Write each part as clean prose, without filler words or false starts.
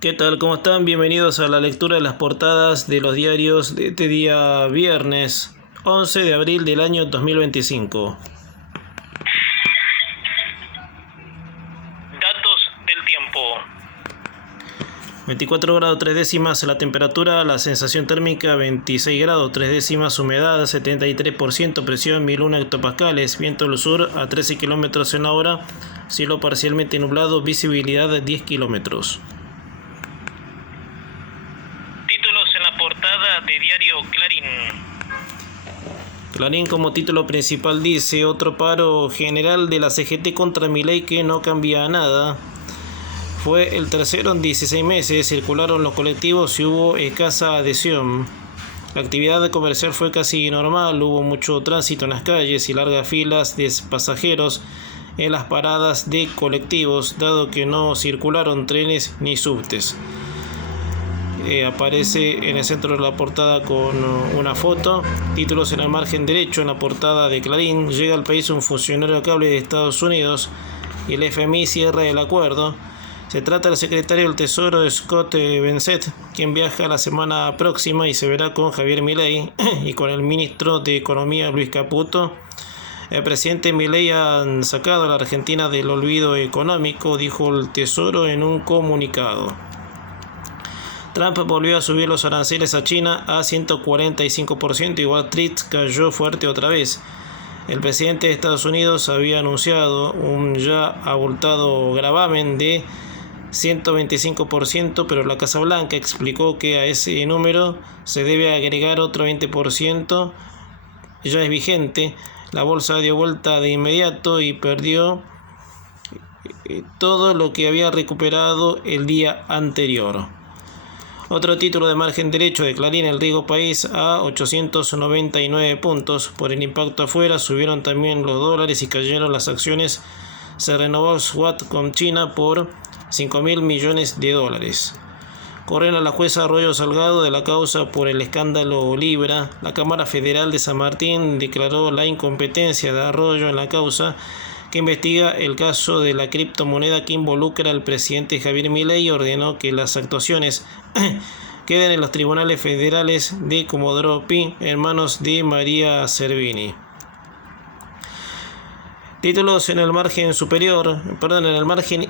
¿Qué tal? ¿Cómo están? Bienvenidos a la lectura de las portadas de los diarios de este día viernes 11 de abril del año 2025. Datos del tiempo. 24 grados 3 décimas la temperatura, la sensación térmica 26 grados 3 décimas, humedad 73%, presión 1001 hectopascales, viento del sur a 13 kilómetros en la hora, cielo parcialmente nublado, visibilidad 10 kilómetros. Títulos en la portada de diario Clarín. Clarín como título principal dice: otro paro general de la CGT contra Milei que no cambia nada. Fue el tercero en 16 meses, circularon los colectivos y hubo escasa adhesión. La actividad comercial fue casi normal, hubo mucho tránsito en las calles y largas filas de pasajeros en las paradas de colectivos, dado que no circularon trenes ni subtes. Aparece en el centro de la portada con una foto. Títulos en el margen derecho en la portada de Clarín: llega al país un funcionario cable de Estados Unidos y el FMI cierra el acuerdo. Se trata del secretario del Tesoro Scott Bessent, quien viaja la semana próxima y se verá con Javier Milei y con el ministro de Economía Luis Caputo. El presidente Milei han sacado a la Argentina del olvido económico, dijo el Tesoro en un comunicado. Trump volvió a subir los aranceles a China a 145% y Wall Street cayó fuerte otra vez. El presidente de Estados Unidos había anunciado un ya abultado gravamen de 125%, pero la Casa Blanca explicó que a ese número se debe agregar otro 20%, ya es vigente. La bolsa dio vuelta de inmediato y perdió todo lo que había recuperado el día anterior. Otro título de margen derecho de Clarín: el riesgo país a 899 puntos. Por el impacto afuera subieron también los dólares y cayeron las acciones. Se renovó el swap con China por 5.000 millones de dólares. Condena a la jueza Arroyo Salgado de la causa por el escándalo Libra. La Cámara Federal de San Martín declaró la incompetencia de Arroyo en la causa que investiga el caso de la criptomoneda que involucra al presidente Javier Milei y ordenó que las actuaciones queden en los tribunales federales de Comodoro Pi en manos de María Servini. Títulos en el margen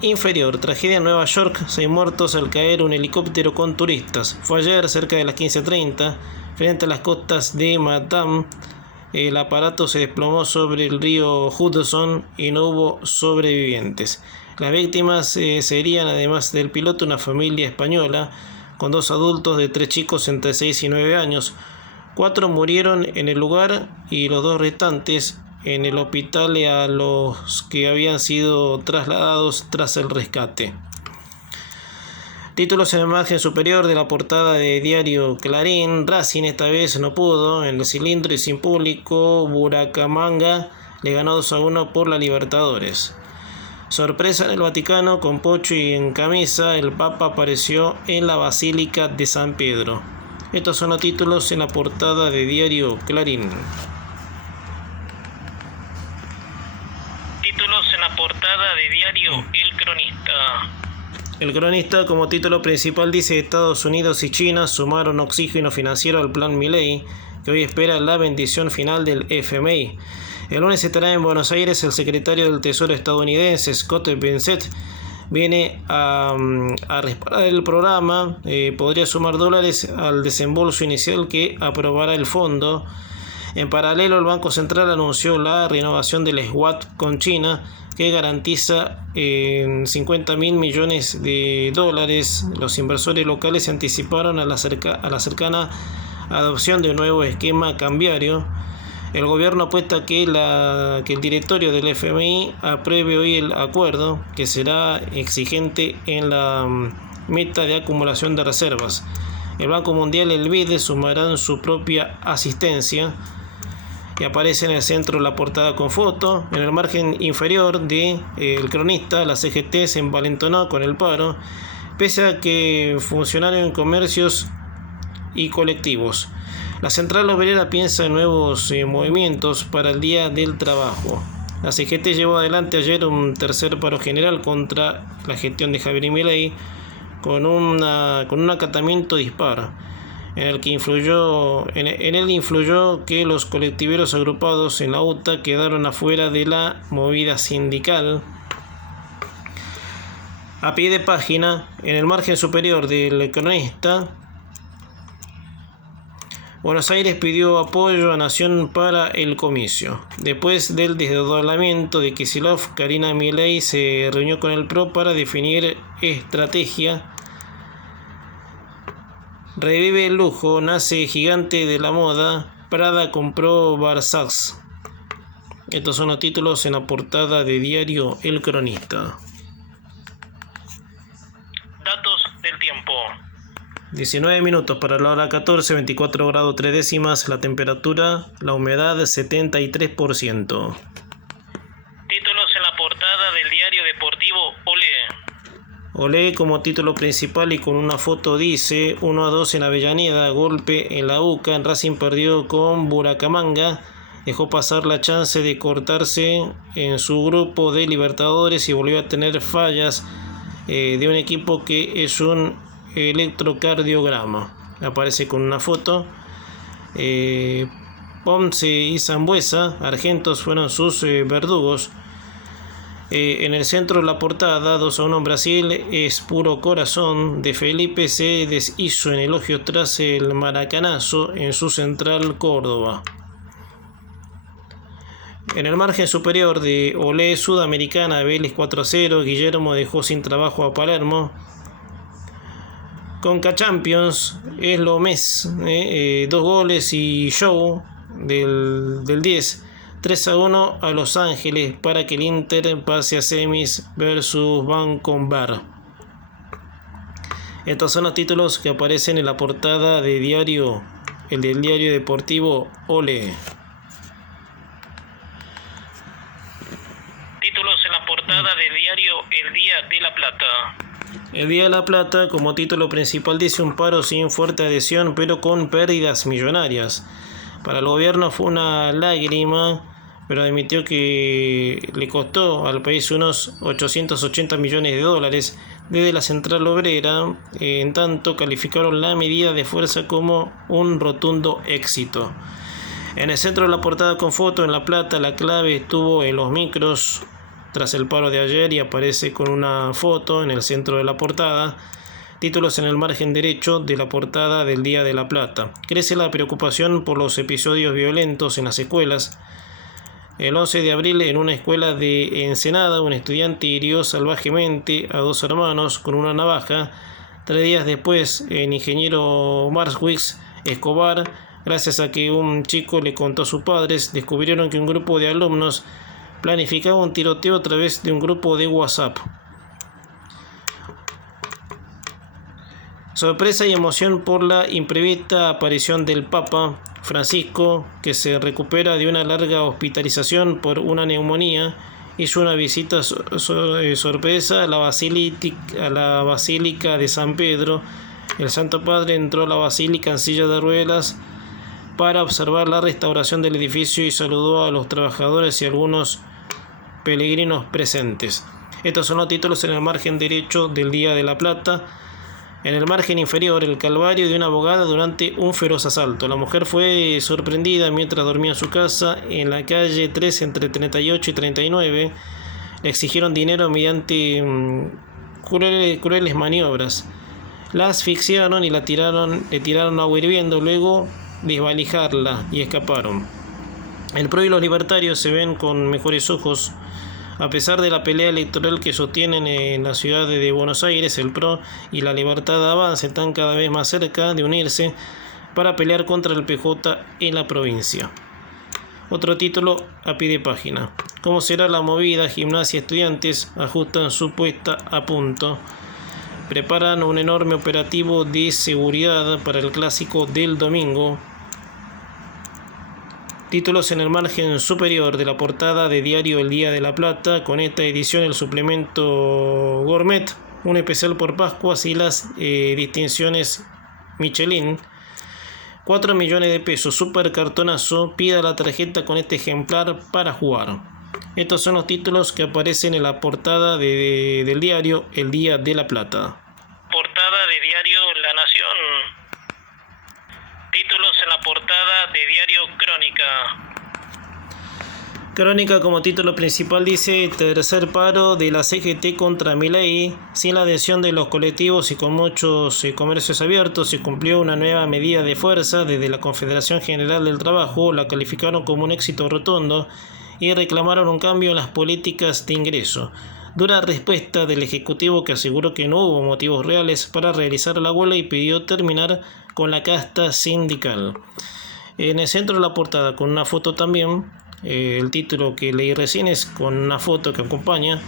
inferior. Tragedia en Nueva York, 6 muertos al caer un helicóptero con turistas. Fue ayer cerca de las 15:30, frente a las costas de Manhattan. El aparato se desplomó sobre el río Hudson y no hubo sobrevivientes. Las víctimas serían, además del piloto, una familia española con 2 adultos de 3 chicos entre 6 y 9 años. 4 murieron en el lugar y los 2 restantes en el hospital a los que habían sido trasladados tras el rescate. Títulos en el margen superior de la portada de diario Clarín: Racing esta vez no pudo, en el cilindro y sin público, Bucaramanga le ganó 2-1 por la Libertadores. Sorpresa en el Vaticano, con Pocho y en camisa, el Papa apareció en la Basílica de San Pedro. Estos son los títulos en la portada de diario Clarín. Títulos en la portada de diario El Cronista. El Cronista como título principal dice: Estados Unidos y China sumaron oxígeno financiero al plan Milei, que hoy espera la bendición final del FMI. El lunes estará en Buenos Aires el secretario del Tesoro estadounidense Scott Bessent. Viene a respaldar el programa, podría sumar dólares al desembolso inicial que aprobará el fondo. En paralelo, el Banco Central anunció la renovación del swap con China, que garantiza 50.000 millones de dólares. Los inversores locales se anticiparon a la cercana adopción de un nuevo esquema cambiario. El gobierno apuesta que el directorio del FMI apruebe hoy el acuerdo, que será exigente en la meta de acumulación de reservas. El Banco Mundial y el BID sumarán su propia asistencia. Y aparece en el centro la portada con foto. En el margen inferior de El Cronista, la CGT se envalentonó con el paro, pese a que funcionaron en comercios y colectivos. La Central Obrera piensa en nuevos movimientos para el Día del Trabajo. La CGT llevó adelante ayer un tercer paro general contra la gestión de Javier Milei, con un acatamiento dispar, en él influyó que los colectiveros agrupados en la UTA quedaron afuera de la movida sindical. A pie de página, en el margen superior del cronista, Buenos Aires pidió apoyo a Nación para el comicio. Después del desdoblamiento de Kicillof, Karina Milei se reunió con el PRO para definir estrategia. Revive el lujo, nace gigante de la moda, Prada compró Versace. Estos son los títulos en la portada de diario El Cronista. Datos del tiempo. 19 minutos para la hora 14, 24 grados 3 décimas, la temperatura, la humedad 73%. Títulos en la portada del diario deportivo Olé. Olé como título principal y con una foto dice 1-2 en Avellaneda, golpe en la UCA, Racing perdió con Bucaramanga, dejó pasar la chance de cortarse en su grupo de Libertadores y volvió a tener fallas de un equipo que es un electrocardiograma. Aparece con una foto. Ponce y Sambuesa, Argentos, fueron sus verdugos. En el centro de la portada, 2-1 en Brasil, es puro corazón. De Felipe se deshizo en elogio tras el maracanazo en su central Córdoba. En el margen superior de Olé Sudamericana, Vélez 4-0, Guillermo dejó sin trabajo a Palermo. Conca Champions, es lo mes, 2 goles y show del 10, 3-1 a Los Ángeles para que el Inter pase a semis versus Vancouver. Estos son los títulos que aparecen en la portada de diario, el del diario deportivo Olé. Títulos en la portada del diario El Día de la Plata. El Día de la Plata, como título principal, dice un paro sin fuerte adhesión, pero con pérdidas millonarias. Para el gobierno fue una lágrima, pero admitió que le costó al país unos 880 millones de dólares. Desde la Central Obrera, en tanto, calificaron la medida de fuerza como un rotundo éxito. En el centro de la portada con foto, en La Plata, la clave estuvo en los micros tras el paro de ayer y aparece con una foto en el centro de la portada. Títulos en el margen derecho de la portada del Día de la Plata. Crece la preocupación por los episodios violentos en las escuelas. El 11 de abril, en una escuela de Ensenada, un estudiante hirió salvajemente a 2 hermanos con una navaja. 3 días después, en Ingeniero Marswix, Escobar, gracias a que un chico le contó a sus padres, descubrieron que un grupo de alumnos planificaba un tiroteo a través de un grupo de WhatsApp. Sorpresa y emoción por la imprevista aparición del Papa Francisco, que se recupera de una larga hospitalización por una neumonía. Hizo una visita sorpresa a la Basílica de San Pedro. El Santo Padre entró a la Basílica en silla de ruedas para observar la restauración del edificio y saludó a los trabajadores y algunos peregrinos presentes. Estos son los títulos en el margen derecho del Día de la Plata. En el margen inferior, el calvario de una abogada durante un feroz asalto. La mujer fue sorprendida mientras dormía en su casa en la calle 3 entre 38 y 39. Le exigieron dinero mediante crueles maniobras. La asfixiaron y le tiraron agua hirviendo, luego desvalijarla y escaparon. El PRO y los libertarios se ven con mejores ojos. A pesar de la pelea electoral que sostienen en la ciudad de Buenos Aires, el PRO y la Libertad Avanza están cada vez más cerca de unirse para pelear contra el PJ en la provincia. Otro título a pie de página. ¿Cómo será la movida? Gimnasia Estudiantes ajustan su puesta a punto. Preparan un enorme operativo de seguridad para el clásico del domingo. Títulos en el margen superior de la portada de diario El Día de la Plata. Con esta edición el suplemento Gourmet, un especial por Pascuas y las distinciones Michelin. 4 millones de pesos, super cartonazo, pida la tarjeta con este ejemplar para jugar. Estos son los títulos que aparecen en la portada del diario El Día de la Plata. Portada portada de diario La Nación. Títulos en la portada de diario Crónica. Crónica como título principal dice: tercer paro de la CGT contra Milei. Sin la adhesión de los colectivos y con muchos comercios abiertos, se cumplió una nueva medida de fuerza. Desde la Confederación General del Trabajo la calificaron como un éxito rotundo y reclamaron un cambio en las políticas de ingreso. Dura respuesta del Ejecutivo, que aseguró que no hubo motivos reales para realizar la huelga y pidió terminar con la casta sindical. En el centro de la portada, con una foto también, el título que leí recién es con una foto que acompaña.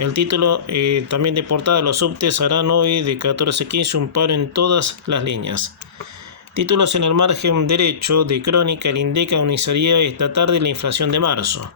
El título también de portada: los subtes harán hoy de 14 a 15 un paro en todas las líneas. Títulos en el margen derecho de Crónica: el INDEC anunciaría esta tarde la inflación de marzo.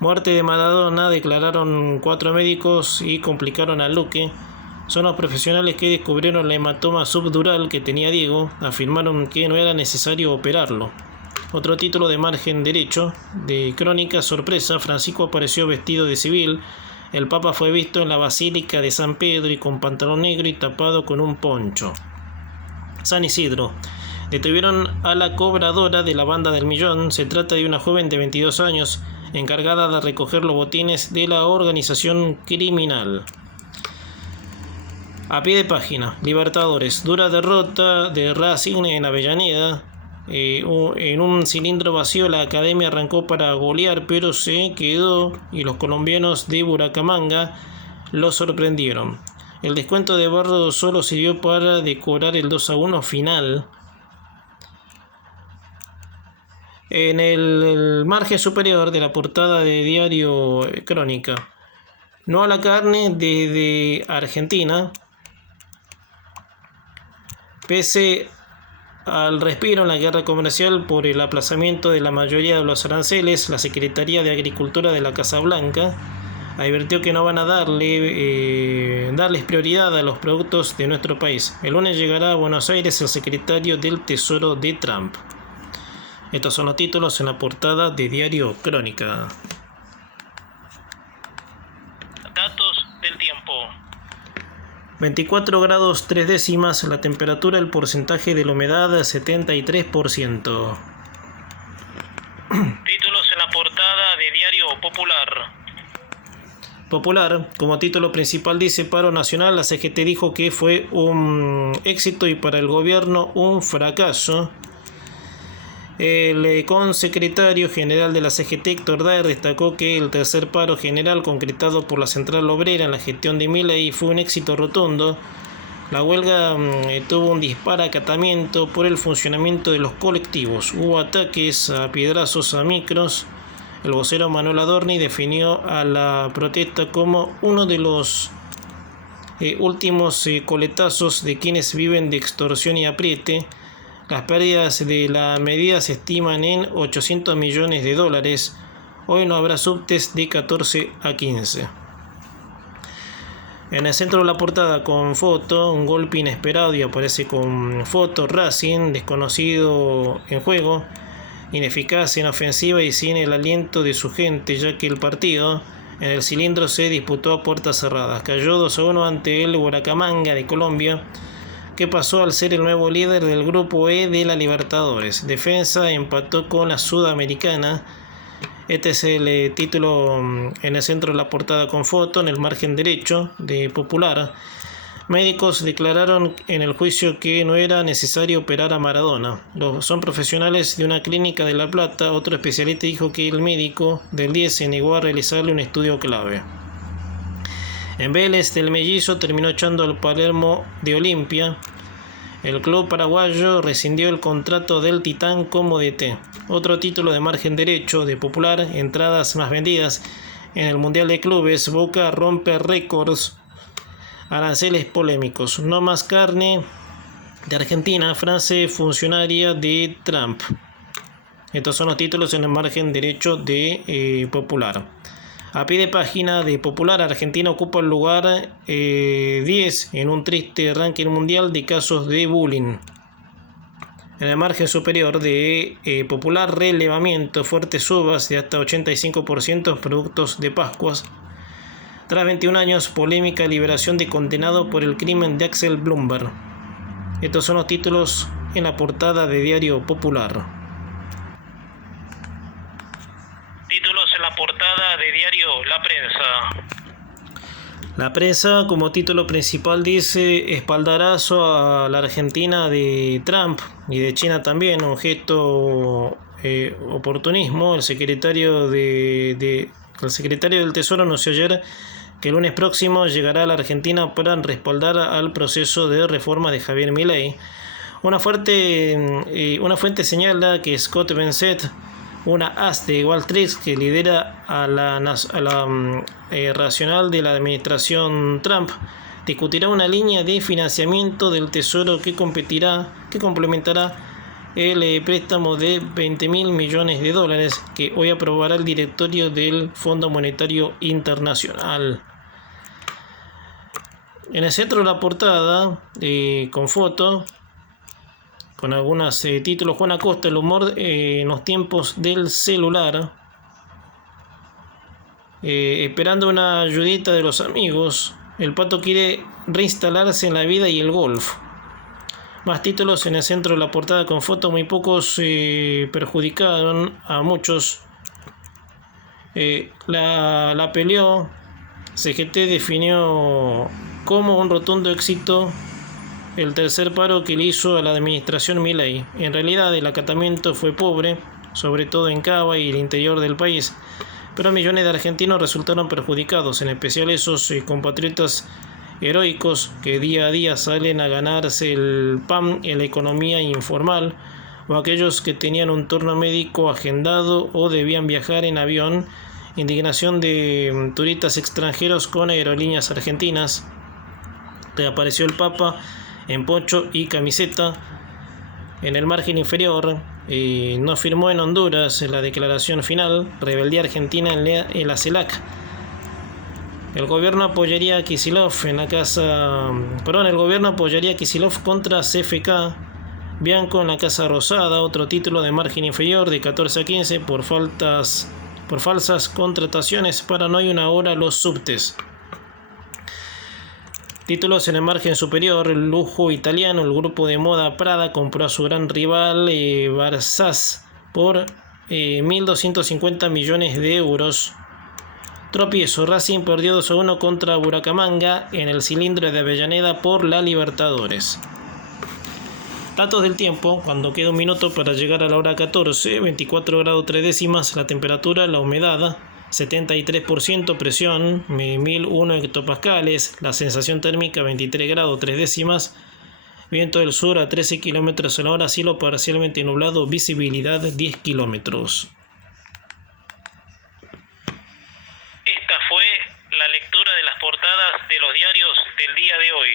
Muerte de Maradona, declararon 4 médicos y complicaron a Luque. Son los profesionales que descubrieron la hematoma subdural que tenía Diego. Afirmaron que no era necesario operarlo. Otro título de margen derecho de Crónica: sorpresa, Francisco apareció vestido de civil. El Papa fue visto en la Basílica de San Pedro y con pantalón negro y tapado con un poncho. San Isidro: detuvieron a la cobradora de la banda del millón. Se trata de una joven de 22 años encargada de recoger los botines de la organización criminal. A pie de página: Libertadores, dura derrota de Racing en Avellaneda. En un cilindro vacío la academia arrancó para golear, pero se quedó y los colombianos de Buracamanga lo sorprendieron. El descuento de Barro solo sirvió para decorar el 2-1 final. En el margen superior de la portada de diario Crónica: no a la carne desde Argentina. Pese al respiro en la guerra comercial por el aplazamiento de la mayoría de los aranceles, la Secretaría de Agricultura de la Casa Blanca advirtió que no van a darles prioridad a los productos de nuestro país. El lunes llegará a Buenos Aires el secretario del Tesoro de Trump. Estos son los títulos en la portada de diario Crónica. Datos del tiempo. 24 grados 3 décimas la temperatura, el porcentaje de la humedad 73%. Títulos en la portada de diario Popular. Popular, como título principal dice: paro nacional, la CGT dijo que fue un éxito y para el gobierno un fracaso. El consecretario general de la CGT, Héctor Daer, destacó que el tercer paro general concretado por la Central Obrera en la gestión de Milei fue un éxito rotundo. La huelga tuvo un disparacatamiento por el funcionamiento de los colectivos. Hubo ataques a piedrazos a micros. El vocero Manuel Adorni definió a la protesta como uno de los últimos coletazos de quienes viven de extorsión y apriete. Las pérdidas de la medida se estiman en $800 millones. Hoy no habrá subtes de 14 a 15. En el centro de la portada, con foto, un golpe inesperado y aparece con foto: Racing, desconocido en juego, ineficaz en ofensiva y sin el aliento de su gente, ya que el partido en el cilindro se disputó a puertas cerradas. Cayó 2-1 ante el Buracamanga de Colombia, que pasó al ser el nuevo líder del grupo E de la Libertadores. Defensa empató con la Sudamericana. Este es el título en el centro de la portada con foto. En el margen derecho de Popular: médicos declararon en el juicio que no era necesario operar a Maradona. Son profesionales de una clínica de La Plata. Otro especialista dijo que el médico del 10 se negó a realizarle un estudio clave. En Vélez, del Mellizo terminó echando al Palermo de Olimpia. El club paraguayo rescindió el contrato del Titán como DT. Otro título de margen derecho de Popular: entradas más vendidas en el Mundial de Clubes. Boca rompe récords. Aranceles polémicos. No más carne de Argentina. Frase funcionaria de Trump. Estos son los títulos en el margen derecho de Popular. A pie de página de Popular: Argentina ocupa el lugar 10 en un triste ranking mundial de casos de bullying. En el margen superior de Popular: relevamiento, fuertes subas de hasta 85% productos de Pascuas. Tras 21 años, polémica liberación de condenado por el crimen de Axel Blomberg. Estos son los títulos en la portada de Diario Popular. Títulos en la portada de Diario La Prensa. La prensa como título principal dice: espaldarazo a la Argentina de Trump y de China también, objeto oportunismo. El secretario del Tesoro anunció ayer que el lunes próximo llegará a la Argentina para respaldar al proceso de reforma de Javier Milei. Una fuente señala que Scott Bessent, una as de Wall Street que lidera a la racional de la administración Trump, discutirá una línea de financiamiento del Tesoro que complementará el préstamo de $20.000 millones que hoy aprobará el directorio del Fondo Monetario Internacional. En el centro de la portada, con foto, con algunos títulos: Juan Acosta, el humor en los tiempos del celular, esperando una ayudita de los amigos, el Pato quiere reinstalarse en la vida y el golf. Más títulos en el centro de la portada con foto: muy pocos perjudicaron a muchos. La peleó. CGT definió como un rotundo éxito el tercer paro que le hizo a la administración Milei. En realidad el acatamiento fue pobre, sobre todo en Cava y el interior del país, pero millones de argentinos resultaron perjudicados, en especial esos compatriotas heroicos que día a día salen a ganarse el pan en la economía informal, o aquellos que tenían un turno médico agendado o debían viajar en avión. Indignación de turistas extranjeros con aerolíneas argentinas. Reapareció el Papa en poncho y camiseta. En el margen inferior, no firmó en Honduras la declaración final. Rebeldía argentina en la CELAC. El gobierno apoyaría a Kicillof el gobierno apoyaría a Kicillof contra CFK. Bianco en la Casa Rosada. Otro título de margen inferior, de 14 a 15 por falsas contrataciones para no hay una hora los subtes. Títulos en el margen superior: el lujo italiano, el grupo de moda Prada compró a su gran rival Versace por 1.250 millones de euros. Tropiezo: Racing perdió 2-1 contra Bucaramanga en el cilindro de Avellaneda por la Libertadores. Datos del tiempo, cuando queda un minuto para llegar a la hora 14, 24 grados 3 décimas la temperatura, la humedad 73%, presión 1001 hectopascales, la sensación térmica 23 grados 3 décimas, viento del sur a 13 kilómetros a la hora, cielo parcialmente nublado, visibilidad 10 kilómetros. Esta fue la lectura de las portadas de los diarios del día de hoy.